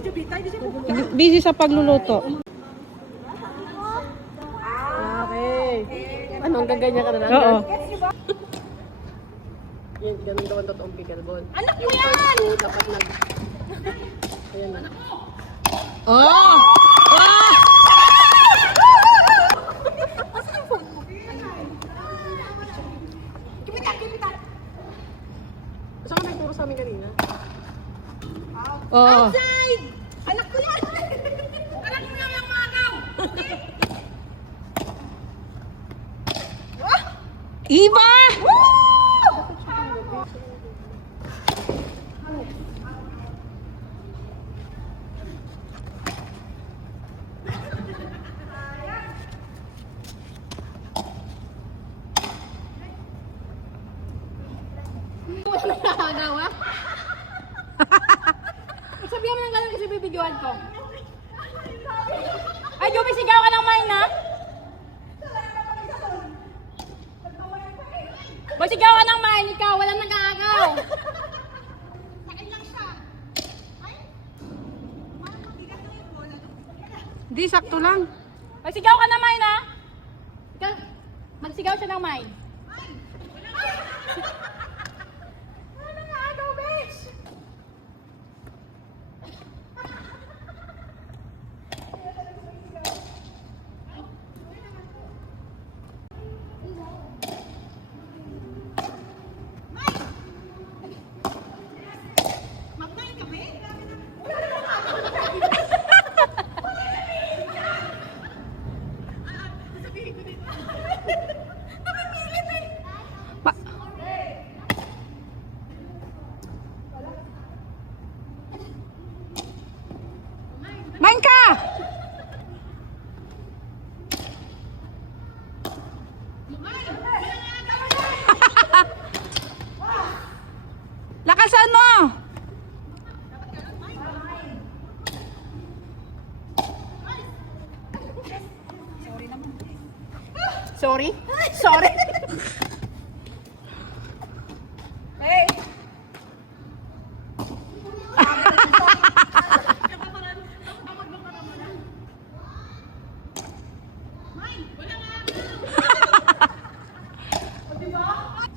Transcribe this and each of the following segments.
Busy sa pagluluto. Okay. Anong gaganyan ka na lang? Oo. Yan, ganun daw ang totoong pickleball. Anak ko yan! So, dapat nag... Ayan na. Oh! Ah! Saan ka nagturo sa amin kanina? Oo. Outside! Anak ko yan! Anak mo lang yung magaw! Okay? Iba! Wala na nakagaw, ha? Sabihan mo ng gano'n kasi bibidyoan ko. Ay, Joby, sigaw ka ng mine, ha? Boy, sigaw ka ng mine, ikaw, walang nag-aagaw. Di, sakto lang. Boy, sigaw ka ng mine, ha? Ikaw, magsigaw siya ng mine. Walang nag-aagaw, bitch! Ma- Main ka! Lakasan mo! Sorry? Sorry? Hey!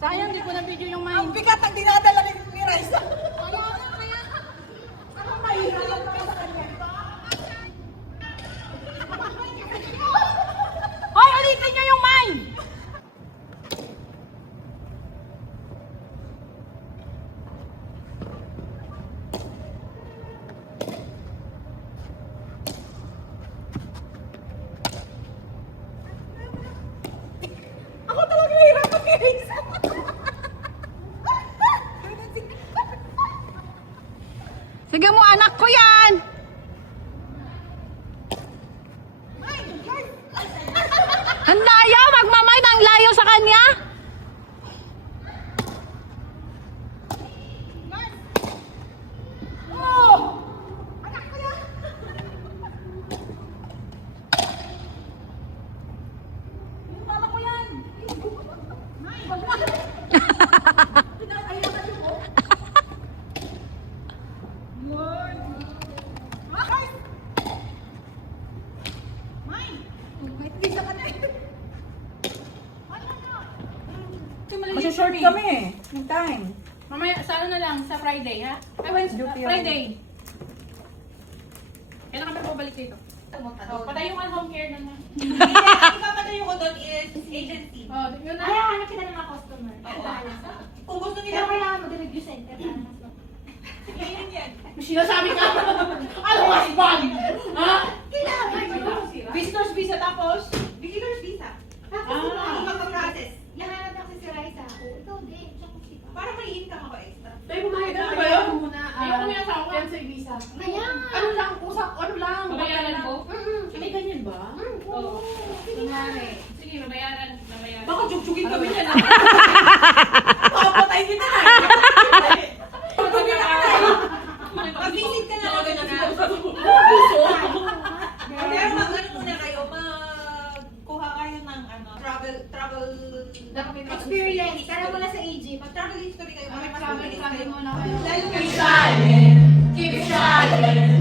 Sayang, di ko na video yung mine. Ang bigat ang dinadala ni Raisa. Hoy, ulitin nyo yung mine! Ako talaga nahihirapan kay Raisa. Sige mo, anak ko yan! Ang layo! Magmamay ng layo sa kanya! Masya-short kami eh. Yung time. Mamaya, sa ano na lang, sa Friday, ha? Ay, Wednesday, Duty Friday. Kailan kami babalik dito? Oh, patayo ka home care na na. Ipapadayo ko doon is agency. Oh, yun na. Ay, hanap kita ng mga customer. Kung gusto Pero nila, kailangan mag-review center para mas ngayon yan. Sinasabi ka! Ano mas ban? Ha? Visitors visa tapos, visitor's visa. Tapos Ako mag-process. nahanap na kasi si Raisa ako. Ikaw din. Tsaka si Pa. Para may income ako extra. Tayo pumayag Ano na ba kayo yun? muna. Ayoko may asawa. Fiancé visa. Ayan. Ano lang, usap, ano lang. Babayaran ko? May ganyan ba? Oo. Kunwari. Sige, babayaran. Baka jugjugin kami niya na. Papatay kita na. Jugjugin na ka na. Mag-visit ka na lang na. Pero mag-ano muna kayo, magkuha kayo ng travel Experience. Tara mula sa Egypt. Mag-travel history kayo. Para mas Travel mabilis kayo. muna kayo. Lalo kayo. Keep shining.